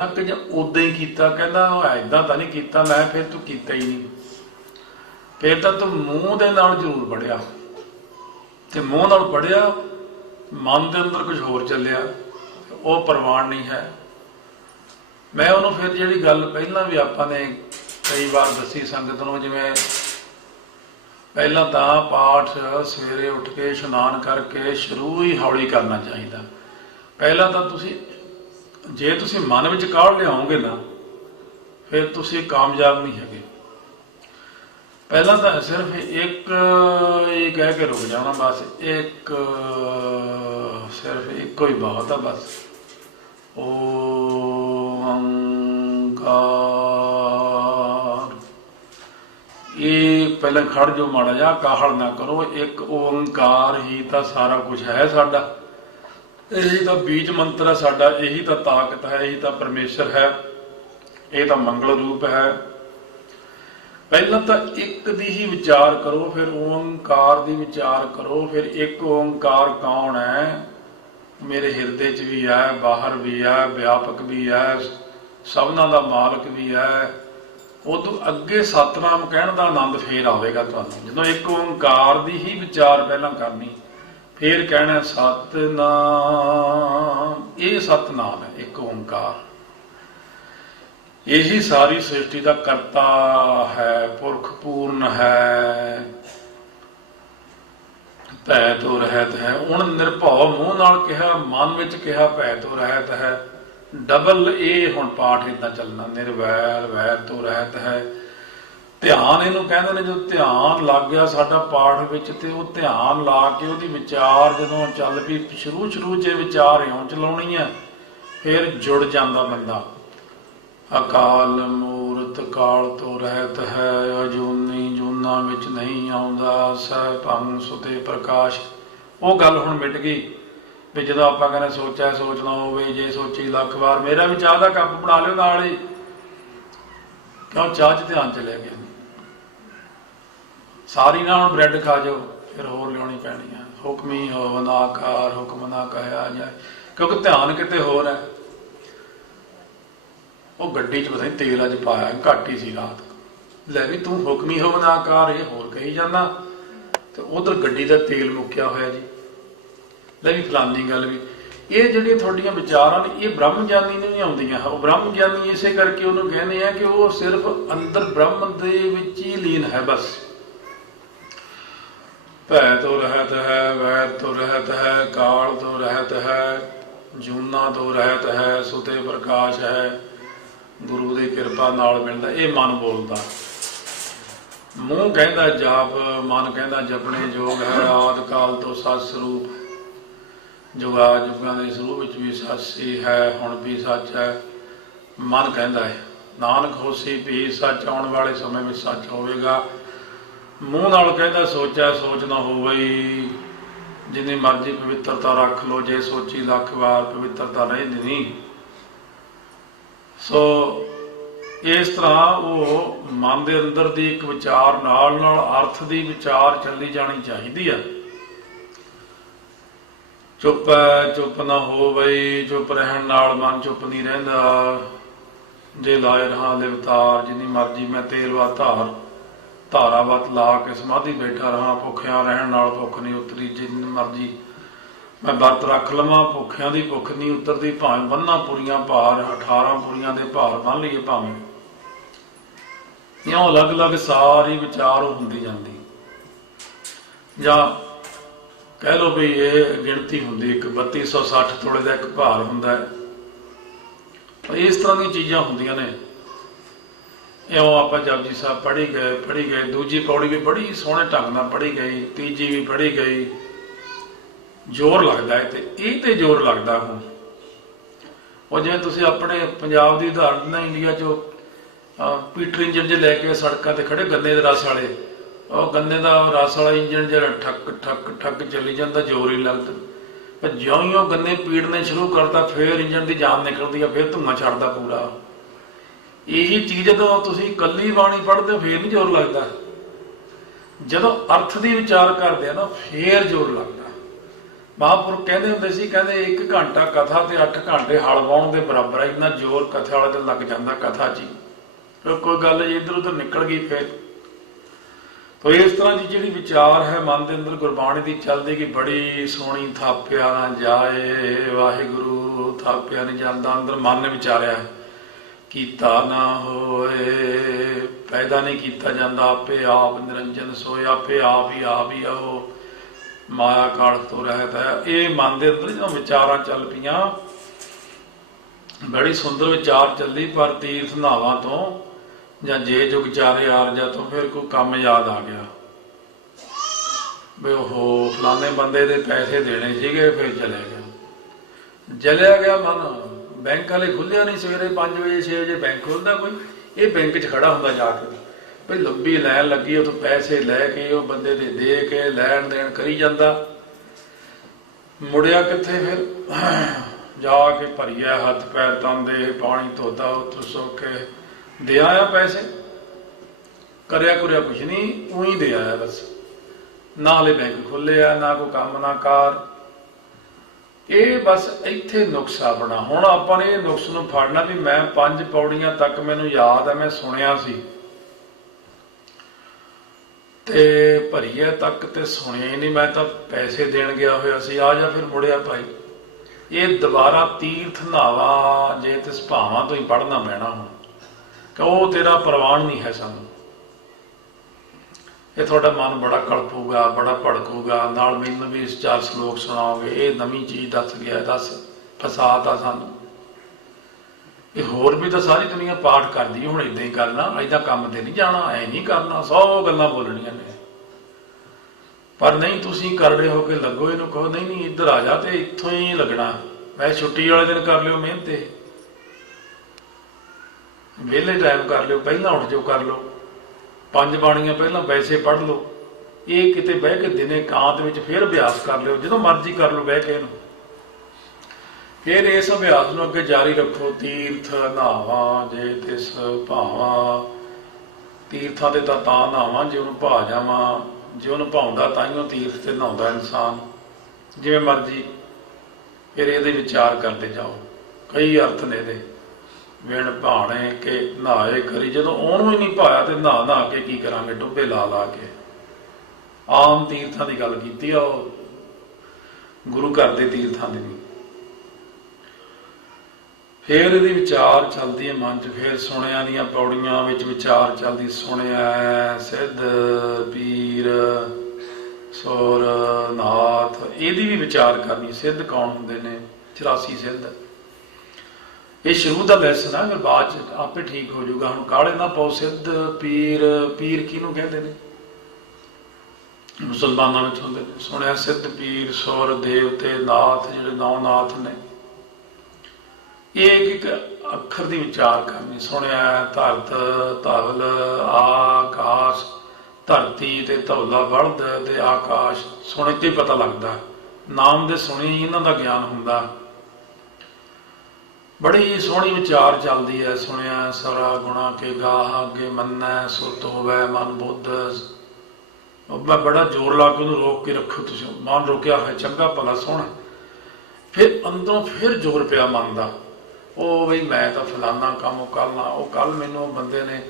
ਕਿ ਜਾਂ ਉਦਾਂ ਹੀ ਕੀਤਾ, ਕਹਿੰਦਾ ਐਦਾਂ ਤਾਂ ਨਹੀਂ ਕੀਤਾ ਮੈਂ, ਫਿਰ ਤੂੰ ਕੀਤਾ ਹੀ ਨਹੀਂ, ਫਿਰ ਤਾਂ ਤੂੰ ਮੂੰਹ ਦੇ ਨਾਲ ਜ਼ਰੂਰ ਪੜ੍ਹਿਆ, ਤੇ ਮੂੰਹ ਨਾਲ ਪੜ੍ਹਿਆ ਮਨ ਦੇ ਅੰਦਰ ਕੁਝ ਹੋਰ ਚੱਲਿਆ, ਉਹ ਪ੍ਰਵਾਨ ਨਹੀਂ ਹੈ। ਮੈਂ ਉਹਨੂੰ ਫਿਰ ਜਿਹੜੀ ਗੱਲ ਪਹਿਲਾਂ ਵੀ ਆਪਾਂ ਨੇ ਕਈ ਵਾਰ ਦੱਸੀ ਸੰਗਤ ਨੂੰ, ਜਿਵੇਂ ਪਹਿਲਾਂ ਤਾਂ ਪਾਠ ਸਵੇਰੇ ਉੱਠ ਕੇ ਇਸ਼ਨਾਨ ਕਰਕੇ ਸ਼ੁਰੂ ਹੀ ਹੌਲੀ ਕਰਨਾ ਚਾਹੀਦਾ। ਪਹਿਲਾਂ ਤਾਂ ਤੁਸੀਂ ਜੇ ਤੁਸੀਂ ਮਨ ਵਿੱਚ ਕਾਢ ਲਿਆਓਗੇ ਨਾ, ਫਿਰ ਤੁਸੀਂ ਕਾਮਯਾਬ ਨਹੀਂ ਹੈਗੇ। ਪਹਿਲਾਂ ਤਾਂ ਸਿਰਫ ਇੱਕ ਇਹ ਕਹਿ ਕੇ ਰੁਕ ਜਾਣਾ, ਬਸ ਇੱਕ, ਸਿਰਫ ਇੱਕੋ ਹੀ ਬਹੁਤ ਆ, ਬਸ ਓੰਕਾਰ। ਇਹ ਪਹਿਲਾਂ ਖੜ ਜੋ ਮਾੜਾ ਜਿਹਾ, ਕਾਹਲ ਨਾ ਕਰੋ। ਇੱਕ ਓੰਕਾਰ ਹੀ ਤਾਂ ਸਾਰਾ ਕੁਝ ਹੈ ਸਾਡਾ, ਇਹੀ ਤਾਂ ਬੀਜ ਮੰਤਰ ਹੈ ਸਾਡਾ, ਇਹੀ ਤਾਂ ਤਾਕਤ ਹੈ, ਇਹੀ ਤਾਂ ਪਰਮੇਸ਼ਰ ਹੈ, ਇਹ ਤਾਂ ਮੰਗਲ ਰੂਪ ਹੈ। ਪਹਿਲਾਂ ਤਾਂ ਇੱਕ ਦੀ ਹੀ ਵਿਚਾਰ ਕਰੋ, ਫਿਰ ਓੰਕਾਰ ਦੀ ਵਿਚਾਰ ਕਰੋ। ਫਿਰ ਇੱਕ ਓੰਕਾਰ ਕੌਣ ਹੈ? ਮੇਰੇ ਹਿਰਦੇ 'ਚ ਵੀ ਹੈ, ਬਾਹਰ ਵੀ ਹੈ, ਵਿਆਪਕ ਵੀ ਹੈ, ਸਭਨਾਂ ਦਾ ਮਾਲਕ ਵੀ ਹੈ। ਉਦੋਂ ਅੱਗੇ ਸਤਨਾਮ ਕਹਿਣ ਦਾ ਆਨੰਦ ਫੇਰ ਆਵੇਗਾ ਤੁਹਾਨੂੰ, ਜਦੋਂ ਇੱਕ ਓੰਕਾਰ ਦੀ ਹੀ ਵਿਚਾਰ ਪਹਿਲਾਂ ਕਰਨੀ, ਫੇਰ ਕਹਿਣਾ ਸਤਨਾਮ। ਇਹ ਸਤਨਾਮ ਹੈ, ਇੱਕ ਓੰਕਾਰ। ਇਹੀ ਸਾਰੀ ਸ੍ਰਿਸ਼ਟੀ ਦਾ ਕਰਤਾ ਹੈ, ਪੁਰਖ ਪੂਰਨ ਹੈ, ਭੈ ਤੋਂ ਰਹਿਤ ਹੈ। ਹੁਣ ਨਿਰਭਉ ਮੂੰਹ ਨਾਲ ਕਿਹਾ, ਮਨ ਵਿੱਚ ਕਿਹਾ ਭੈ ਤੋਂ ਰਹਿਤ ਹੈ, ਡਬਲ ਇਹ ਹੁਣ ਪਾਠ ਏਦਾਂ ਚੱਲਣਾ, ਨਿਰਵੈਰ ਵੈਰ ਤੋਂ ਰਹਿਤ ਹੈ। ਧਿਆਨ ਇਹਨੂੰ ਕਹਿੰਦੇ ਨੇ। ਜਦੋਂ ਧਿਆਨ ਲੱਗ ਗਿਆ ਸਾਡਾ ਪਾਠ ਵਿੱਚ, ਤੇ ਉਹ ਧਿਆਨ ਲਾ ਕੇ ਉਹਦੀ ਵਿਚਾਰ ਜਦੋਂ ਚੱਲ ਪਈ, ਸ਼ੁਰੂ 'ਚ ਵਿਚਾਰ ਇਉਂ ਚਲਾਉਣੀ ਹੈ, ਫਿਰ ਜੁੜ ਜਾਂਦਾ ਬੰਦਾ। ਅਕਾਲ ਮੂਰਤ ਕਾਲ ਤੋਂ ਰਹਿਤ ਹੈ, ਅਜੂਨੀ ਜੂਨਾਂ ਵਿੱਚ ਨਹੀਂ ਆਉਂਦਾ, ਸਹਿ ਭੰਗ ਸੁਤੇ ਪ੍ਰਕਾਸ਼। ਉਹ ਗੱਲ ਹੁਣ ਮਿਟ ਗਈ ਵੀ ਜਦੋਂ ਆਪਾਂ ਕਹਿੰਦੇ ਸੋਚਿਆ ਸੋਚਣਾ ਹੋਵੇ, ਜੇ ਸੋਚੀ ਲੱਖ ਵਾਰ। ਮੇਰਾ ਵੀ ਚਾਹ ਦਾ ਕੱਪ ਬਣਾ ਲਿਓ ਨਾਲ ਹੀ, ਕਿਉਂ ਚਾਹ 'ਚ ਧਿਆਨ ਚਲਿਆ ਗਿਆ। ਸਾਰੀ ਨਾ ਹੁਣ ਬ੍ਰੈਡ ਖਾ ਜਾਓ, ਫਿਰ ਹੋਰ ਲਿਆਉਣੀ ਪੈਣੀ ਹੈ। ਹੁਕਮੀ ਹੋਵਨ ਆਕਾਰ, ਹੁਕਮ ਨਾ ਕਹਿਆ ਜਾਏ, ਕਿਉਂਕਿ ਧਿਆਨ ਕਿਤੇ ਹੋਰ ਹੈ। ਉਹ ਗੱਡੀ 'ਚ ਪਤਾ ਨਹੀਂ ਤੇਲ ਅੱਜ ਪਾਇਆ ਘੱਟ ਹੀ ਸੀ ਰਾਤ, ਲੈ ਵੀ ਤੂੰ ਹੁਕਮੀ ਹੋਵਨ ਆਕਾਰ, ਇਹ ਹੋਰ ਕਹੀ ਜਾਂਦਾ, ਤੇ ਉਧਰ ਗੱਡੀ ਦਾ ਤੇਲ ਮੁੱਕਿਆ ਹੋਇਆ ਜੀ, ਲੈ ਵੀ ਫਲਾਨੀ ਗੱਲ ਵੀ। ਇਹ ਜਿਹੜੀਆਂ ਤੁਹਾਡੀਆਂ ਵਿਚਾਰਾਂ ਨੇ, ਇਹ ਬ੍ਰਹਮ ਗਿਆਨੀ ਨੂੰ ਨਹੀਂ ਆਉਂਦੀਆਂ। ਉਹ ਬ੍ਰਹਮ ਗਿਆਨੀ ਇਸੇ ਕਰਕੇ ਉਹਨੂੰ ਕਹਿੰਦੇ ਆ ਕਿ ਉਹ ਸਿਰਫ ਅੰਦਰ ਬ੍ਰਹਮ ਦੇ ਵਿੱਚ ਹੀ ਲੀਨ ਹੈ, ਬਸ। ਭੈ ਤੋਂ ਰਹਿਤ ਹੈ, ਵੈਰ ਤੋਂ ਰਹਿਤ ਹੈ, ਕਾਲ ਤੋਂ ਰਹਿਤ ਹੈ, ਜੂਨਾ ਤੋਂ ਰਹਿਤ ਹੈ, ਸੁਤੇ ਪ੍ਰਕਾਸ਼ ਹੈ। ਗੁਰੂ ਦੀ ਕਿਰਪਾ ਨਾਲ ਮਿਲਦਾ। ਇਹ ਮਨ ਬੋਲਦਾ, ਮੂੰਹ ਕਹਿੰਦਾ ਜਾਪ, ਮਨ ਕਹਿੰਦਾ ਜਪਣੇ ਜੋਗ ਹੈ। ਆਦਿ ਕਾਲ ਤੋਂ ਸੱਚ ਸਰੂਪ, ਜੁਗਾ ਜੁਗਾਂ ਦੇ ਸਰੂਪ ਵਿੱਚ ਵੀ ਸੱਚੀ ਹੈ, ਹੁਣ ਵੀ ਸੱਚ ਹੈ। ਮਨ ਕਹਿੰਦਾ ਹੈ ਨਾਨਕ ਹੋਸੀ ਵੀ ਸੱਚ, ਆਉਣ ਵਾਲੇ ਸਮੇਂ ਵਿੱਚ ਸੱਚ ਹੋਵੇਗਾ। ਮੂੰਹ ਨਾਲ ਕਹਿੰਦਾ ਸੋਚਿਆ ਸੋਚ ਨਾ ਹੋਵੇ, ਜਿੰਨੀ ਮਰਜ਼ੀ ਪਵਿੱਤਰਤਾ ਰੱਖ ਲਓ, ਜੇ ਸੋਚੀ ਲੱਖ ਵਾਰ ਪਵਿੱਤਰਤਾ ਰਹਿੰਦੀ ਨਹੀਂ। ਸੋ ਇਸ ਤਰ੍ਹਾਂ ਉਹ ਮਨ ਦੇ ਅੰਦਰ ਦੀ ਇੱਕ ਵਿਚਾਰ ਨਾਲ ਨਾਲ ਅਰਥ ਦੀ ਵਿਚਾਰ ਚੱਲੀ ਜਾਣੀ ਚਾਹੀਦੀ ਆ। ਚੁੱਪ ਹੈ ਚੁੱਪ ਨਾ ਹੋਵੇ, ਚੁੱਪ ਰਹਿਣ ਨਾਲ ਮਨ ਚੁੱਪ ਨਹੀਂ ਰਹਿੰਦਾ। ਜੇ ਲਾਏ ਰਹਾ ਲਿਵਤਾਰ, ਜਿੰਨੀ ਮਰਜ਼ੀ ਮੈਂ ਤੇਲ ਵਾ ਧਾਰਾਵਤ ਲਾ ਕੇ ਸਮਾਧੀ ਬੈਠਾ ਰਹਾ, ਭੁੱਖਿਆਂ ਰਹਿਣ ਨਾਲ ਭੁੱਖ ਨਹੀਂ ਉਤਰੀ। ਜਿੰਨੀ ਮਰਜ਼ੀ ਮੈਂ ਵਰਤ ਰੱਖ ਲਵਾਂ, ਭੁੱਖਿਆਂ ਦੀ ਭੁੱਖ ਨਹੀਂ ਉਤਰਦੀ। ਭਾਵੇਂ ਬੰਨਾਂ ਪੁਰੀਆਂ ਭਾਰ, 18 ਪੁਰੀਆਂ ਦੇ ਭਾਰ ਬੰਨ ਲਈਏ, ਭਾਵੇਂ ਇਉਂ ਅਲੱਗ ਅਲੱਗ ਸਾਰੀ ਵਿਚਾਰ ਹੁੰਦੀ ਜਾਂਦੀ। ਜਾਂ ਕਹਿ ਲਓ ਵੀ ਇਹ ਗਿਣਤੀ ਹੁੰਦੀ, ਇੱਕ 3260 ਤੋਲੇ ਦਾ ਇੱਕ ਭਾਰ ਹੁੰਦਾ ਹੈ। ਇਸ ਤਰ੍ਹਾਂ ਦੀਆਂ ਚੀਜ਼ਾਂ ਹੁੰਦੀਆਂ ਨੇ। ਇਉਂ ਆਪਾਂ ਜਪਜੀ ਸਾਹਿਬ ਪੜ੍ਹੀ ਗਏ, ਦੂਜੀ ਪੌੜੀ ਵੀ ਬੜੀ ਸੋਹਣੇ ਢੰਗ ਨਾਲ ਪੜ੍ਹੀ ਗਈ, ਤੀਜੀ ਵੀ ਪੜ੍ਹੀ ਗਈ। ਜ਼ੋਰ ਲੱਗਦਾ ਹੈ, ਤੇ ਇਹ ਤੇ ਜ਼ੋਰ ਲੱਗਦਾ। ਹੁਣ ਉਹ ਜਿਵੇਂ ਤੁਸੀਂ ਆਪਣੇ ਪੰਜਾਬ ਦੀ ਉਦਾਹਰਨ ਨਾ, ਇੰਡੀਆ 'ਚ ਪੀਟਰ ਇੰਜਣ ਜੇ ਲੈ ਕੇ ਸੜਕਾਂ ਤੇ ਖੜੇ ਗੰਨੇ ਦੇ ਰਸ ਵਾਲੇ, ਉਹ ਗੰਨੇ ਦਾ ਰਸ ਵਾਲਾ ਇੰਜਣ ਜਿਹੜਾ ਠੱਕ ਠੱਕ ਠੱਕ ਚੱਲੀ ਜਾਂਦਾ, ਜ਼ੋਰ ਹੀ ਲੱਗਦਾ। ਪਰ ਜਿਉਂ ਹੀ ਉਹ ਗੰਨੇ ਪੀੜਨੇ ਸ਼ੁਰੂ ਕਰਦਾ, ਫਿਰ ਇੰਜਣ ਦੀ ਜਾਨ ਨਿਕਲਦੀ ਆ, ਫਿਰ ਧੂੰਆਂ ਛੱਡਦਾ ਪੂਰਾ। ਇਹੀ ਚੀਜ਼ ਜਦੋਂ ਤੁਸੀਂ ਇਕੱਲੀ ਬਾਣੀ ਪੜ੍ਹਦੇ ਹੋ, ਫੇਰ ਨਹੀਂ ਜ਼ੋਰ ਲੱਗਦਾ। ਜਦੋਂ ਅਰਥ ਦੀ ਵਿਚਾਰ ਕਰਦੇ ਆ ਨਾ, ਫੇਰ ਜ਼ੋਰ ਲੱਗਦਾ। ਮਹਾਂਪੁਰਖ ਕਹਿੰਦੇ ਹੁੰਦੇ ਸੀ, ਕਹਿੰਦੇ 1 ਘੰਟਾ ਕਥਾ ਤੇ 8 ਘੰਟੇ ਹਲ ਵਾਹੁਣ ਦੇ ਬਰਾਬਰ ਹੈ। ਇੰਨਾ ਜ਼ੋਰ ਕਥਾ ਵਾਲੇ ਤੇ ਲੱਗ ਜਾਂਦਾ ਕਥਾ 'ਚ ਹੀ। ਫਿਰ ਕੋਈ ਗੱਲ ਜੀ ਇੱਧਰ ਉੱਧਰ ਨਿਕਲ ਗਈ ਫਿਰ। ਤੋ ਇਸ ਤਰ੍ਹਾਂ ਦੀ ਜਿਹੜੀ ਵਿਚਾਰ ਹੈ ਮਨ ਦੇ ਅੰਦਰ ਗੁਰਬਾਣੀ ਦੀ ਚੱਲਦੀ ਕਿ ਬੜੀ ਸੋਹਣੀ ਥਾਪਿਆ ਨਾ ਜਾਏ ਵਾਹਿਗੁਰੂ, ਥਾਪਿਆ ਨਹੀਂ ਜਾਂਦਾ। ਅੰਦਰ ਮਨ ਨੇ ਵਿਚਾਰਿਆ ਕੀਤਾ ਨਾ ਹੋਏ, ਪੈਦਾ ਨਹੀਂ ਕੀਤਾ ਜਾਂਦਾ, ਆਪੇ ਆਪ ਨਿਰੰਜਨ ਸੋਏ, ਆਪੇ ਆਪ ਹੀ ਆਓ, ਮਾਇਆ ਕਾਲਖ ਤੋਂ ਰਹਿਤ ਹੈ। ਇਹ ਮਨ ਦੇ ਅੰਦਰ ਜਦੋਂ ਵਿਚਾਰਾਂ ਚੱਲ ਪਈਆਂ, ਬੜੀ ਸੁੰਦਰ ਵਿਚਾਰ ਚੱਲੀ। ਪਰ ਤੀਰਥ ਨਾਵਾਂ ਤੋਂ ਜਾਂ ਜੇ ਜੁਗ ਚਾਰੇ ਆਰਜਾ ਤੋਂ ਫਿਰ ਕੋਈ ਕੰਮ ਯਾਦ ਆ ਗਿਆ ਵੀ ਉਹ ਫਲਾਣੇ ਬੰਦੇ ਦੇ ਪੈਸੇ ਦੇਣੇ ਸੀਗੇ, ਫਿਰ ਚਲਿਆ ਗਿਆ ਮਨ। ਬੈਂਕ ਵਾਲੇ ਖੁੱਲਿਆ ਨਹੀਂ, ਸਵੇਰੇ 5 ਵਜੇ 6 ਵਜੇ ਬੈਂਕ ਖੁੱਲਦਾ ਕੋਈ, ਇਹ ਬੈਂਕ 'ਚ ਖੜਾ ਹੁੰਦਾ ਜਾ ਕੇ, ਭਈ ਲੰਬੀ ਲਾਈਨ ਲੱਗੀ, ਉਹ ਤੋਂ ਪੈਸੇ ਲੈ ਕੇ ਉਹ ਬੰਦੇ ਦੇ ਕੇ ਲੈਣ ਦੇਣ ਕਰੀ ਜਾਂਦਾ। ਮੁੜਿਆ ਕਿੱਥੇ ਫਿਰ, ਜਾ ਕੇ ਭਰੀਆ ਹੱਥ ਪੈਰ ਧੋਂਦੇ, ਪਾਣੀ ਧੋਤਾ, ਉੱਥੋਂ ਸੁੱਕ ਕੇ ਦੇ ਆਇਆ ਪੈਸੇ। ਕਰਿਆ ਕੁਛ ਨਹੀਂ, ਉਹੀ ਦੇ ਆਇਆ ਬਸ। ਨਾ ਹਲੇ ਬੈਂਕ ਖੁੱਲਿਆ, ਨਾ ਕੋਈ ਕੰਮ ਨਾ ਕਾਰ। ਇਹ ਬਸ ਇੱਥੇ ਨੁਕਸ ਆਪਣਾ। ਹੁਣ ਆਪਾਂ ਨੇ ਇਹ ਨੁਕਸ ਨੂੰ ਫੜਨਾ ਵੀ ਮੈਂ 5 ਪੌੜੀਆਂ ਤੱਕ ਮੈਨੂੰ ਯਾਦ ਹੈ, ਮੈਂ ਸੁਣਿਆ ਸੀ ਤੇ ਭਰੀਏ ਤੱਕ ਤੇ ਸੁਣਿਆ ਹੀ ਨਹੀਂ, ਮੈਂ ਤਾਂ ਪੈਸੇ ਦੇਣ ਗਿਆ ਹੋਇਆ ਸੀ। ਆ ਜਾ ਫਿਰ ਮੁੜਿਆ ਭਾਈ। ਇਹ ਦੁਬਾਰਾ ਤੀਰਥ ਨਾਵਾ ਜੇ ਤੇ ਸੁਭਾਵਾਂ ਤੋਂ ਹੀ ਪੜ੍ਹਨਾ ਪੈਣਾ ਹੁਣ, ਕਿ ਉਹ ਤੇਰਾ ਪ੍ਰਵਾਨ ਨਹੀਂ ਹੈ ਸਾਨੂੰ। ਇਹ ਤੁਹਾਡਾ ਮਨ ਬੜਾ ਕਲਪੂਗਾ, ਬੜਾ ਭੜਕੂਗਾ, ਨਾਲ ਮੈਨੂੰ ਵੀ 4 ਸ਼ਲੋਕ ਸੁਣਾਓਗੇ, ਇਹ ਨਵੀਂ ਚੀਜ਼ ਦੱਸ ਗਿਆ, ਦੱਸ ਫਸਾਤਾ ਸਾਨੂੰ। ਇਹ ਹੋਰ ਵੀ ਤਾਂ ਸਾਰੀ ਦੁਨੀਆ ਪਾਠ ਕਰਦੀ, ਹੁਣ ਏਦਾਂ ਹੀ ਕਰਨਾ, ਏਦਾਂ ਕੰਮ ਤੇ ਨਹੀਂ ਜਾਣਾ, ਐ ਨਹੀਂ ਕਰਨਾ, 100 ਗੱਲਾਂ ਬੋਲਣੀਆਂ ਨੇ। ਪਰ ਨਹੀਂ, ਤੁਸੀਂ ਕਰੜੇ ਹੋ ਕੇ ਲੱਗੋ, ਇਹਨੂੰ ਕਹੋ ਨਹੀਂ ਇੱਧਰ ਆ ਜਾ ਤੇ ਇੱਥੋਂ ਹੀ ਲੱਗਣਾ। ਮੈਂ ਛੁੱਟੀ ਵਾਲੇ ਦਿਨ ਕਰ ਲਿਓ ਮਿਹਨਤ, ਵਿਹਲੇ ਟਾਈਮ ਕਰ ਲਿਓ, ਪਹਿਲਾਂ ਉੱਠ ਜਾਓ ਕਰ ਲਓ, 5 ਬਾਣੀਆਂ ਪਹਿਲਾਂ ਵੈਸੇ ਪੜ੍ਹ ਲਓ। ਇਹ ਕਿਤੇ ਬਹਿ ਕੇ ਦਿਨੇ ਇਕਾਂਤ ਵਿੱਚ ਫਿਰ ਅਭਿਆਸ ਕਰ ਲਿਓ, ਜਦੋਂ ਮਰਜ਼ੀ ਕਰ ਲਓ ਬਹਿ ਕੇ ਇਹਨੂੰ। ਫਿਰ ਇਸ ਅਭਿਆਸ ਨੂੰ ਅੱਗੇ ਜਾਰੀ ਰੱਖੋ। ਤੀਰਥ ਨਹਾਵਾਂ ਜੇ ਤਿਸ ਭਾਵਾਂ, ਤੀਰਥਾਂ ਤੇ ਤਾਂ ਨਹਾਵਾਂ ਜੇ ਉਹਨੂੰ ਭਾ ਜਾਵਾਂ, ਜੇ ਉਹਨੂੰ ਭਾਉਂਦਾ ਤਾਂ ਹੀ ਉਹ ਤੀਰਥ ਤੇ ਨਹਾਉਂਦਾ ਇਨਸਾਨ, ਜਿਵੇਂ ਮਰਜ਼ੀ। ਫਿਰ ਇਹਦੇ ਵਿਚਾਰ ਕਰਦੇ ਜਾਓ, ਕਈ ਅਰਥ ਨੇ ਇਹਦੇ। ਵਿਣ ਭਾਣੇ ਕਿ ਨਹਾਏ ਕਰੀ, ਜਦੋਂ ਉਹਨੂੰ ਹੀ ਨਹੀਂ ਭਾਇਆ ਤੇ ਨਹਾ ਕੇ ਕੀ ਕਰਾਂਗੇ, ਡੁੱਬੇ ਲਾ ਕੇ। ਆਮ ਤੀਰਥਾਂ ਦੀ ਗੱਲ ਕੀਤੀ ਆ, ਉਹ ਗੁਰੂ ਘਰ ਦੇ ਤੀਰਥਾਂ ਦੀ ਨਹੀਂ। ਫਿਰ ਇਹਦੀ ਵਿਚਾਰ ਚੱਲਦੀ ਹੈ ਮਨ 'ਚ। ਫਿਰ ਸੁਣਿਆ ਦੀਆਂ ਪੌੜੀਆਂ ਵਿੱਚ ਵਿਚਾਰ ਚੱਲਦੀ, ਸੁਣਿਆ ਸਿੱਧ ਪੀਰ ਸੁਰ ਨਾਥ, ਇਹਦੀ ਵੀ ਵਿਚਾਰ ਕਰਨੀ। ਸਿੱਧ ਕੌਣ ਹੁੰਦੇ ਨੇ? 84 ਸਿੱਧ। ਇਹ ਸ਼ੁਰੂ ਦਾ ਲੈਸਨ ਆ, ਫਿਰ ਬਾਅਦ 'ਚ ਆਪੇ ਠੀਕ ਹੋ ਜਾਊਗਾ। ਹੁਣ ਕਾਹਲੇ ਨਾ ਪਾਓ। ਸਿੱਧ ਪੀਰ, ਪੀਰ ਕਿਹਨੂੰ ਕਹਿੰਦੇ ਨੇ? ਮੁਸਲਮਾਨਾਂ ਵਿੱਚ ਹੁੰਦੇ ਨੇ। ਸੁਣਿਆ ਸਿੱਧ ਪੀਰ ਸੁਰ ਦੇਵਤੇ ਨਾਥ, ਜਿਹੜੇ 9 ਨਾਥ ਨੇ। ਇਹ ਇੱਕ ਅੱਖਰ ਦੀ ਵਿਚਾਰ ਕਰਨੀ। ਸੁਣਿਆ ਧਰਤ ਧਵਲ ਆਕਾਸ਼, ਧਰਤੀ ਤੇ ਧੌਲਾ ਬਲਦ ਤੇ ਆਕਾਸ਼। ਸੁਣੇ ਤੇ ਪਤਾ ਲੱਗਦਾ, ਨਾਮ ਦੇ ਸੁਣੇ ਹੀ ਇਹਨਾਂ ਦਾ ਗਿਆਨ ਹੁੰਦਾ। ਬੜੀ ਸੋਹਣੀ ਵਿਚਾਰ ਚੱਲਦੀ ਹੈ। ਸੁਣਿਆ ਸਰਾ ਗੁਣਾ ਕੇ ਗਾਹ, ਅੱਗੇ ਮੰਨੈ ਸੁਰਤ ਹੋਵੇ ਮਨ ਬੁੱਧ। ਮੈਂ ਬੜਾ ਜ਼ੋਰ ਲਾ ਕੇ ਉਹਨੂੰ ਰੋਕ ਕੇ ਰੱਖੋ ਤੁਸੀਂ, ਮਨ ਰੋਕਿਆ ਹੈ, ਚੰਗਾ ਭਲਾ ਸੁਣ। ਫਿਰ ਅੰਦਰੋਂ ਫਿਰ ਜ਼ੋਰ ਪਿਆ ਮਨ ਦਾ, ਉਹ ਬਈ ਮੈਂ ਤਾਂ ਫਲਾਨਾ ਕੰਮ ਕਰਨਾ। ਉਹ ਕੱਲ ਮੈਨੂੰ ਬੰਦੇ ਨੇ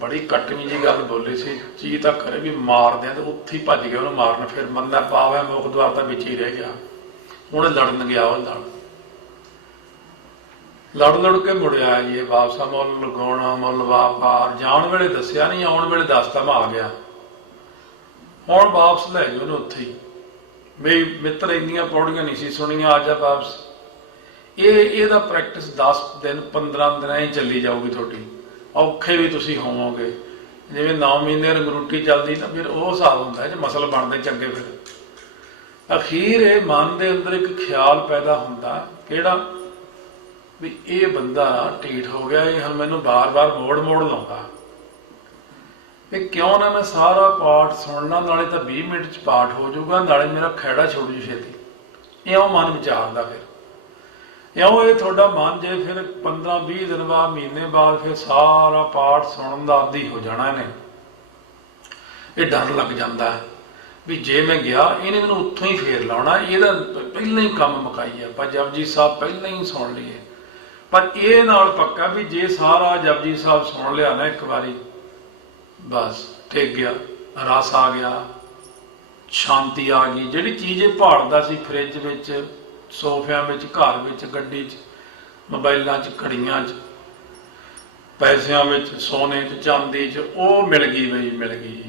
ਬੜੀ ਕਟਵੀਂ ਜਿਹੀ ਗੱਲ ਬੋਲੀ ਸੀ, ਚੀਜ਼ ਤਾਂ ਕਰੇ ਵੀ ਮਾਰਦੇ ਆ, ਤੇ ਉੱਥੇ ਹੀ ਭੱਜ ਗਿਆ ਉਹਨੂੰ ਮਾਰਨ। ਫਿਰ ਮੰਨਿਆ ਪਾਵੇ ਮੁੱਖ ਦੁਆਰ ਤਾਂ ਵਿੱਚ ਹੀ ਰਹਿ ਗਿਆ। ਹੁਣ ਲੜਨ ਗਿਆ, ਉਹ ਲੜ ਕੇ ਮੁੜਿਆ ਜੀ। ਇਹ ਵਾਪਸਾ ਮੁੱਲ ਲਗਾਉਣਾ ਮੁੱਲ ਵਾਪਾਰ। ਜਾਣ ਵੇਲੇ ਦੱਸਿਆ ਨਹੀਂ, ਆਉਣ ਵੇਲੇ ਦੱਸਤਾ ਮੈਂ ਆ ਗਿਆ। ਹੁਣ ਵਾਪਸ ਲੈ ਜਾਓ ਉਹਨੂੰ ਉੱਥੇ ਹੀ, ਬਈ ਮਿੱਤਰ ਇੰਨੀਆਂ ਪੌੜੀਆਂ ਨਹੀਂ ਸੀ ਸੁਣੀਆਂ, ਆ ਜਾ ਵਾਪਸ। ਇਹਦਾ ਪ੍ਰੈਕਟਿਸ 10 ਦਿਨ 15 ਦਿਨਾਂ ਹੀ ਚੱਲੀ ਜਾਊਗੀ ਤੁਹਾਡੀ। ਔਖੇ ਵੀ ਤੁਸੀਂ ਹੋਵੋਗੇ। ਜਿਵੇਂ 9 ਮਹੀਨੇ ਰੰਗਰੂਟੀ ਚੱਲਦੀ ਨਾ, ਫਿਰ ਉਹ ਹਿਸਾਬ ਹੁੰਦਾ ਜੇ ਮਸਲ ਬਣਦੇ ਚੰਗੇ। ਫਿਰ ਅਖੀਰ ਇਹ ਮਨ ਦੇ ਅੰਦਰ ਇੱਕ ਖਿਆਲ ਪੈਦਾ ਹੁੰਦਾ, ਕਿਹੜਾ ਵੀ ਇਹ ਬੰਦਾ ਢੀਠ ਹੋ ਗਿਆ, ਇਹ ਹੁਣ ਮੈਨੂੰ ਬਾਰ-ਬਾਰ ਮੋੜ ਲਾਉਂਦਾ। ਇਹ ਕਿਉਂ ਨਾ ਮੈਂ ਸਾਰਾ ਪਾਠ ਸੁਣਨਾ, ਨਾਲੇ ਤਾਂ 20 ਮਿੰਟ 'ਚ ਪਾਠ ਹੋ ਜਾਊਗਾ, ਨਾਲੇ ਮੇਰਾ ਖਹਿੜਾ ਛੁੱਟ ਜੂ ਛੇਤੀ। ਇਉਂ ਮਨ ਵਿਚਾਰਦਾ। ਫਿਰ ਇਉਂ ਇਹ ਤੁਹਾਡਾ ਮਨ ਜੇ ਫਿਰ 15-20 ਦਿਨ ਬਾਅਦ, ਮਹੀਨੇ ਬਾਅਦ ਫਿਰ ਸਾਰਾ ਪਾਠ ਸੁਣਨ ਦਾ ਆਦੀ ਹੋ ਜਾਣਾ ਇਹਨੇ। ਇਹ ਡਰ ਲੱਗ ਜਾਂਦਾ ਵੀ ਜੇ ਮੈਂ ਗਿਆ ਇਹਨੇ ਮੈਨੂੰ ਉੱਥੋਂ ਹੀ ਫੇਰ ਲਾਉਣਾ, ਇਹਦਾ ਪਹਿਲਾਂ ਹੀ ਕੰਮ ਮੁਕਾਈਏ, ਆਪਾਂ ਜਪਜੀ ਸਾਹਿਬ ਪਹਿਲਾਂ ਹੀ ਸੁਣ ਲਈਏ। ਪਰ ਇਹ ਨਾਲ ਪੱਕਾ ਵੀ ਜੇ ਸਾਰਾ ਜਪਜੀ ਸਾਹਿਬ ਸੁਣ ਲਿਆ ਨਾ ਇੱਕ ਵਾਰੀ, ਬਸ ਟਿਕ ਗਿਆ, ਰਸ ਆ ਗਿਆ, ਸ਼ਾਂਤੀ ਆ ਗਈ। ਜਿਹੜੀ ਚੀਜ਼ ਇਹ ਭਾਲਦਾ ਸੀ ਫਰਿੱਜ ਵਿੱਚ, ਸੋਫਿਆਂ ਵਿੱਚ, ਘਰ ਵਿੱਚ, ਗੱਡੀ 'ਚ, ਮੋਬਾਈਲਾਂ 'ਚ, ਘੜੀਆਂ 'ਚ, ਪੈਸਿਆਂ ਵਿੱਚ, ਸੋਨੇ 'ਚ, ਚਾਂਦੀ 'ਚ, ਉਹ ਮਿਲ ਗਈ ਬਈ, ਮਿਲ ਗਈ।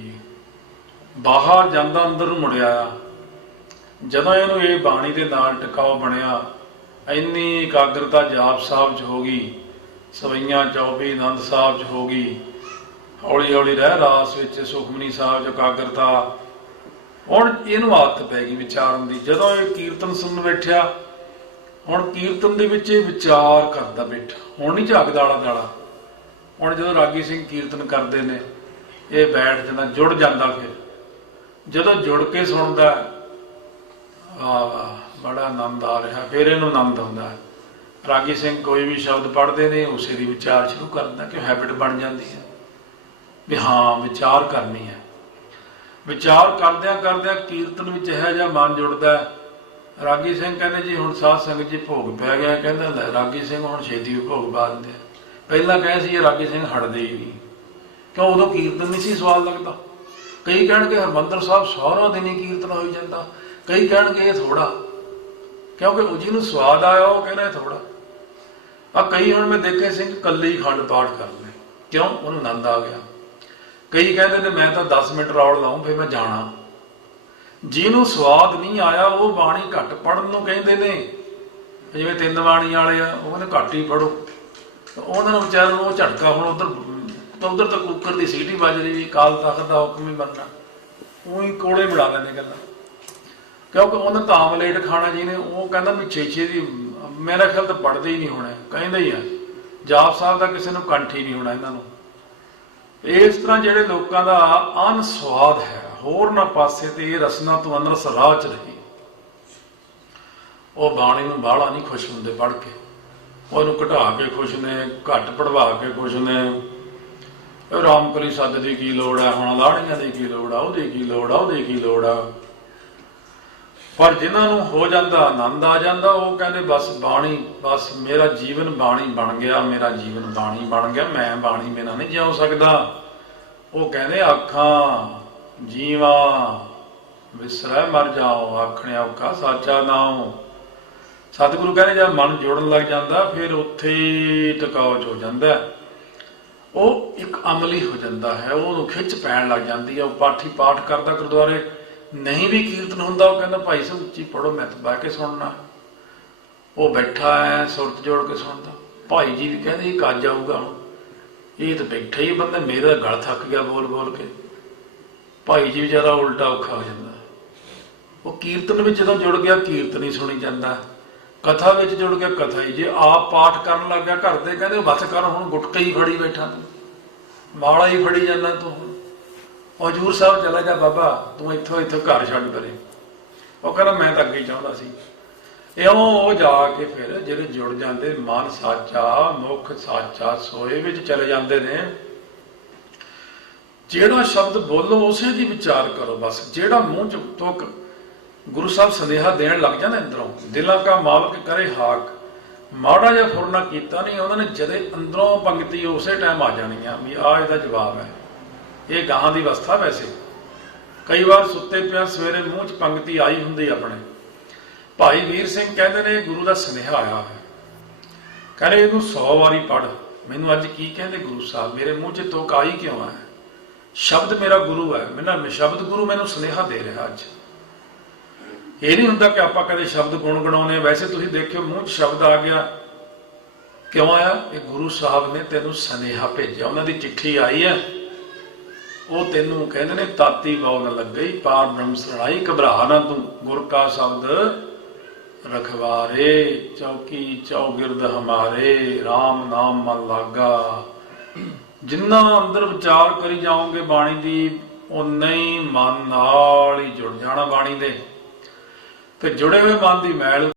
ਬਾਹਰ ਜਾਂਦਾ ਅੰਦਰ ਨੂੰ ਮੁੜਿਆ। ਜਦੋਂ ਇਹਨੂੰ ਇਹ ਬਾਣੀ ਦੇ ਨਾਲ ਟਿਕਾਓ ਬਣਿਆ, ਇੰਨੀ ਇਕਾਗਰਤਾ ਜਾਪ ਸਾਹਿਬ 'ਚ ਹੋ ਗਈ, ਸਵਈਆਂ 24 ਆਨੰਦ ਸਾਹਿਬ 'ਚ ਹੋ ਗਈ, ਹੌਲੀ ਹੌਲੀ ਰਹਿ ਰਾਸ ਵਿੱਚ ਸੁਖਮਨੀ ਸਾਹਿਬ 'ਚ ਇਕਾਗਰਤਾ। ਹੁਣ ਇਹਨੂੰ ਆਦਤ ਪੈ ਗਈ ਵਿਚਾਰਨ ਦੀ। ਜਦੋਂ ਇਹ ਕੀਰਤਨ ਸੁਣਨ ਬੈਠਿਆ, ਹੁਣ ਕੀਰਤਨ ਦੇ ਵਿੱਚ ਇਹ ਵਿਚਾਰ ਕਰਦਾ ਬੈਠਾ, ਹੁਣ ਨਹੀਂ ਝਾਕਦਾ ਆਲਾ ਦਾਲਾ। ਹੁਣ ਜਦੋਂ ਰਾਗੀ ਸਿੰਘ ਕੀਰਤਨ ਕਰਦੇ ਨੇ, ਇਹ ਬੈਠ ਜਾਂਦਾ, ਜੁੜ ਜਾਂਦਾ। ਫਿਰ ਜਦੋਂ ਜੁੜ ਕੇ ਸੁਣਦਾ, ਬੜਾ ਆਨੰਦ ਆ ਰਿਹਾ, ਫਿਰ ਇਹਨੂੰ ਆਨੰਦ ਆਉਂਦਾ। ਰਾਗੀ ਸਿੰਘ ਕੋਈ ਵੀ ਸ਼ਬਦ ਪੜ੍ਹਦੇ ਨੇ, ਉਸੇ ਦੀ ਵਿਚਾਰ ਸ਼ੁਰੂ ਕਰ ਦਿੰਦਾ, ਕਿ ਹੈਬਿਟ ਬਣ ਜਾਂਦੀ ਹੈ ਵੀ ਹਾਂ ਵਿਚਾਰ ਕਰਨੀ ਹੈ। ਵਿਚਾਰ ਕਰਦਿਆਂ ਕਰਦਿਆਂ ਕੀਰਤਨ ਵਿੱਚ ਇਹੋ ਜਿਹਾ ਮਨ ਜੁੜਦਾ। ਰਾਗੀ ਸਿੰਘ ਕਹਿੰਦੇ ਜੀ ਹੁਣ ਸਾਧ ਸੰਗਤ ਜੀ ਭੋਗ ਪੈ ਗਿਆ। ਕਹਿੰਦਾ ਲੈ ਰਾਗੀ ਸਿੰਘ ਹੁਣ ਛੇਤੀ ਭੋਗ ਪਾ ਦਿੰਦੇ ਆ। ਪਹਿਲਾਂ ਕਹੇ ਸੀ ਇਹ ਰਾਗੀ ਸਿੰਘ ਹਟਦੇ ਹੀ ਨਹੀਂ, ਕਿਉਂ ਉਦੋਂ ਕੀਰਤਨ ਨਹੀਂ ਸੀ ਸਵਾਦ ਲੱਗਦਾ। ਕਈ ਕਹਿਣਗੇ ਹਰਿਮੰਦਰ ਸਾਹਿਬ ਸਾਰਾ ਦਿਨ ਹੀ ਕੀਰਤਨ ਹੋਈ ਜਾਂਦਾ, ਕਈ ਕਹਿਣਗੇ ਇਹ ਥੋੜਾ, ਕਿਉਂਕਿ ਉਹ ਜਿਹਨੂੰ ਸਵਾਦ ਆਇਆ ਉਹ ਕਹਿੰਦਾ ਇਹ ਥੋੜਾ। ਕਈ ਹੁਣ ਮੈਂ ਦੇਖੇ ਸਿੰਘ ਇਕੱਲੇ ਹੀ ਖੰਡ ਪਾਠ ਕਰਦੇ, ਕਿਉਂ ਉਹਨੂੰ ਆਨੰਦ ਆ ਗਿਆ। ਕਈ ਕਹਿੰਦੇ ਨੇ ਮੈਂ ਤਾਂ 10 ਮਿੰਟ ਰੌੜ ਲਾਉਂ ਫਿਰ ਮੈਂ ਜਾਣਾ। ਜਿਹਨੂੰ ਸਵਾਦ ਨਹੀਂ ਆਇਆ ਉਹ ਬਾਣੀ ਘੱਟ ਪੜ੍ਹਨ ਨੂੰ ਕਹਿੰਦੇ ਨੇ। ਜਿਵੇਂ 3 ਬਾਣੀ ਵਾਲੇ ਆ, ਉਹ ਕਹਿੰਦੇ ਘੱਟ ਹੀ ਪੜ੍ਹੋ। ਉਹਨਾਂ ਨੂੰ ਵਿਚਾਰਿਆਂ ਨੂੰ ਉਹ ਝਟਕਾ, ਹੁਣ ਉਧਰ ਤਾਂ ਕੁੱਕਰ ਦੀ ਸੀਟੀ ਵੱਜ ਰਹੀ ਵੀ ਕਾਲ ਤਖਤ ਦਾ ਹੁਕਮ ਹੀ ਮੰਨਣਾ, ਉਹੀ ਕੋਲੇ ਮਿਲਾ ਲੈਂਦੇ ਗੱਲਾਂ। ਕਿਉਂਕਿ ਉਹਨੇ ਤਾਂ ਆਮਲੇਟ ਖਾਣਾ ਜਿਹਨੇ, ਉਹ ਕਹਿੰਦਾ ਵੀ ਛੇ ਦੀ, ਮੇਰਾ ਖਿਆਲ ਤਾਂ ਪੜ੍ਹਦੇ ਹੀ ਨਹੀਂ ਹੋਣਾ, ਕਹਿੰਦਾ ਹੀ ਆ ਜਾਪ ਸਾਹਿਬ ਦਾ ਕਿਸੇ ਨੂੰ ਕੰਠ ਹੀ ਨਹੀਂ ਹੋਣਾ ਇਹਨਾਂ ਨੂੰ। ਇਸ ਤਰ੍ਹਾਂ ਜਿਹੜੇ ਲੋਕਾਂ ਦਾ ਅਨਸਵਾਦ ਹੈ ਹੋਰ ਨਾ ਪਾਸੇ, ਤੇ ਇਹ ਰਸਨਾ ਤੋਂ ਅਨਰਸ ਰਾਹ ਚ ਰਹੀ, ਉਹ ਬਾਣੀ ਨੂੰ ਬਾਹਲਾ ਨਹੀਂ ਖੁਸ਼ ਹੁੰਦੇ ਪੜ੍ਹ ਕੇ। ਉਹਨੂੰ ਘਟਾ ਕੇ ਖੁਸ਼ ਨੇ, ਘੱਟ ਪੜਵਾ ਕੇ ਖੁਸ਼ ਨੇ। ਰਾਮਕਲੀ ਸੱਦ ਦੀ ਕੀ ਲੋੜ ਹੈ, ਹੁਣ ਲਾੜੀਆਂ ਦੀ ਕੀ ਲੋੜ ਆ, ਉਹਦੀ ਕੀ ਲੋੜ ਆ, ਉਹਦੀ ਕੀ ਲੋੜ ਆ। ਪਰ ਜਿਨ੍ਹਾਂ ਨੂੰ ਹੋ ਜਾਂਦਾ, ਆਨੰਦ ਆ ਜਾਂਦਾ, ਉਹ ਕਹਿੰਦੇ ਬਸ ਬਾਣੀ, ਬਸ ਮੇਰਾ ਜੀਵਨ ਬਾਣੀ ਬਣ ਗਿਆ, ਮੇਰਾ ਜੀਵਨ ਬਾਣੀ ਬਣ ਗਿਆ, ਮੈਂ ਬਾਣੀ ਬਿਨਾਂ ਨਹੀਂ ਜਿਉ ਸਕਦਾ। ਉਹ ਕਹਿੰਦੇ ਆਖਾਂ ਜੀਵਾ ਵਿਸਰੈ ਮਰ ਜਾਓ, ਆਖਣਿਆ ਔਖਾ ਸਾਚਾ ਨਾਉ। ਸਤਿਗੁਰੂ ਕਹਿੰਦੇ ਜਦ ਮਨ ਜੋੜਨ ਲੱਗ ਜਾਂਦਾ, ਫਿਰ ਉੱਥੇ ਟਿਕਾਓ ਚ ਹੋ ਜਾਂਦਾ। ਉਹ ਇੱਕ ਅਮਲੀ ਹੋ ਜਾਂਦਾ ਹੈ, ਉਹਨੂੰ ਖਿੱਚ ਪੈਣ ਲੱਗ ਜਾਂਦੀ ਹੈ। ਉਹ ਪਾਠੀ ਪਾਠ ਕਰਦਾ ਗੁਰਦੁਆਰੇ, ਨਹੀਂ ਵੀ ਕੀਰਤਨ ਹੁੰਦਾ, ਉਹ ਕਹਿੰਦਾ ਭਾਈ ਸਾਹਿਬ ਉੱਚੀ ਪੜ੍ਹੋ, ਮੈਂ ਤਾਂ ਬਹਿ ਕੇ ਸੁਣਨਾ। ਉਹ ਬੈਠਾ ਹੈ ਸੁਰਤ ਜੋੜ ਕੇ ਸੁਣਦਾ। ਭਾਈ ਜੀ ਵੀ ਕਹਿੰਦੇ ਇਹ ਕੱਜ ਆਊਗਾ, ਹੁਣ ਇਹ ਤਾਂ ਬੈਠਾ ਹੀ ਬੰਦਾ, ਮੇਰਾ ਗਲ ਥੱਕ ਗਿਆ ਬੋਲ ਬੋਲ ਕੇ। ਭਾਈ ਜੀ ਵਿਚਾਰਾ ਉਲਟਾ ਔਖਾ ਹੋ ਜਾਂਦਾ। ਉਹ ਕੀਰਤਨ ਵਿੱਚ ਜਦੋਂ ਜੁੜ ਗਿਆ, ਕੀਰਤਨ ਹੀ ਸੁਣੀ ਜਾਂਦਾ। ਕਥਾ ਵਿੱਚ ਜੁੜ ਗਿਆ, ਕਥਾ ਹੀ। ਜੇ ਆਪ ਪਾਠ ਕਰਨ ਲੱਗ ਗਿਆ ਘਰ ਦੇ, ਕਹਿੰਦੇ ਬਸ ਕਰ, ਹੁਣ ਗੁਟਕਾ ਹੀ ਫੜੀ ਬੈਠਾ ਤੂੰ, ਮਾਲਾ ਹੀ ਫੜੀ ਜਾਂਦਾ ਤੂੰ। ਉਹ ਹਜ਼ੂਰ ਸਾਹਿਬ ਚਲਾ ਜਾ ਬਾਬਾ, ਤੂੰ ਇੱਥੋਂ ਘਰ ਛੱਡ ਪਰੇ। ਉਹ ਕਹਿੰਦਾ ਮੈਂ ਤਾਂ ਅੱਗੇ ਹੀ ਚਾਹੁੰਦਾ ਸੀ। ਇਉਂ ਉਹ ਜਾ ਕੇ ਫਿਰ ਜਿਹੜੇ ਜੁੜ ਜਾਂਦੇ, ਮਨ ਸਾਚਾ ਮੁਖ ਸਾਚਾ ਸੋਏ ਵਿੱਚ ਚਲੇ ਜਾਂਦੇ ਨੇ। ਜਿਹੜਾ ਸ਼ਬਦ ਬੋਲੋ ਉਸੇ ਦੀ ਵਿਚਾਰ ਕਰੋ, ਬਸ ਜਿਹੜਾ ਮੂੰਹ ਚ ਤੁਕ ਗੁਰੂ ਸਾਹਿਬ ਸੰਦੇਹਾ ਦੇਣ ਲੱਗ ਜਾਂਦਾ ਅੰਦਰੋਂ, ਦਿਲਾਂ ਕਾ ਮਾਲਕ ਕਰੇ ਹਾਕ। ਮਾੜਾ ਜਿਹਾ ਫੁਰਨਾ ਕੀਤਾ ਨਹੀਂ ਉਹਨਾਂ ਨੇ, ਜਦੇ ਅੰਦਰੋਂ ਪੰਕਤੀ ਉਸੇ ਟਾਈਮ ਆ ਜਾਣੀ ਆ ਵੀ ਆ ਇਹਦਾ ਜਵਾਬ ਹੈ। ਇਹ ਗਾਹਾਂ ਦੀ ਅਵਸਥਾ। ਵੈਸੇ ਕਈ ਵਾਰ ਸੁੱਤੇ ਪਿਆ ਸਵੇਰੇ ਮੂੰਹ ਚ ਪੰਕਤੀ ਆਈ ਹੁੰਦੀ ਆਪਣੇ। ਭਾਈ ਵੀਰ ਸਿੰਘ ਕਹਿੰਦੇ ਨੇ ਗੁਰੂ ਦਾ ਸੁਨੇਹਾ ਆਇਆ ਹੈ, ਕਹਿੰਦੇ ਇਹਨੂੰ 100 ਵਾਰੀ ਪੜ੍ਹ। ਮੈਨੂੰ ਅੱਜ ਕੀ ਕਹਿੰਦੇ ਗੁਰੂ ਸਾਹਿਬ, ਮੇਰੇ ਮੂੰਹ ਚ ਤੁਕ ਆਈ ਕਿਉਂ ਹੈ? ਸ਼ਬਦ ਮੇਰਾ ਗੁਰੂ ਹੈ, ਮੈਨੂੰ ਸ਼ਬਦ ਗੁਰੂ ਮੈਨੂੰ ਸੁਨੇਹਾ ਦੇ ਰਿਹਾ ਅੱਜ। ਇਹ ਨਹੀਂ ਹੁੰਦਾ ਕਿ ਆਪਾਂ ਕਦੇ ਸ਼ਬਦ ਗੁਣਗੁਣਾਉਨੇ। ਵੈਸੇ ਤੁਸੀਂ ਦੇਖਿਓ ਮੂੰਹ ਚ ਸ਼ਬਦ ਆ ਗਿਆ, ਕਿਉਂ ਆਇਆ? ਇਹ ਗੁਰੂ ਸਾਹਿਬ ਨੇ ਤੈਨੂੰ ਸੁਨੇਹਾ ਭੇਜਿਆ, ਉਹਨਾਂ ਦੀ ਚਿੱਠੀ ਆਈ ਹੈ। ਉਹ ਤੈਨੂੰ ਕਹਿੰਦੇ ਨੇ ਤਾਤੀ ਬੌਲ ਲੱਗਈ ਪਾਰ ਬ੍ਰਹਮ ਸਰਣਾਈ, ਘਬਰਾ ਨਾ ਤੂੰ ਗੁਰ ਕਾ ਸ਼ਬਦ ਰਖਵਾਰੇ, ਚੌਕੀ ਚੌਗਿਰਦ ਹਮਾਰੇ RAM ਨਾਮ ਮਨ ਲਾਗਾ। ਜਿੰਨਾ ਅੰਦਰ ਵਿਚਾਰ ਕਰੀ ਜਾਓਗੇ ਬਾਣੀ ਦੀ, ਉਨਾ ਹੀ ਮਨ ਨਾਲ ਹੀ ਜੁੜ ਜਾਣਾ ਬਾਣੀ ਦੇ। ਤੇ ਜੁੜੇ ਹੋਏ ਮਨ ਦੀ ਮੈਲ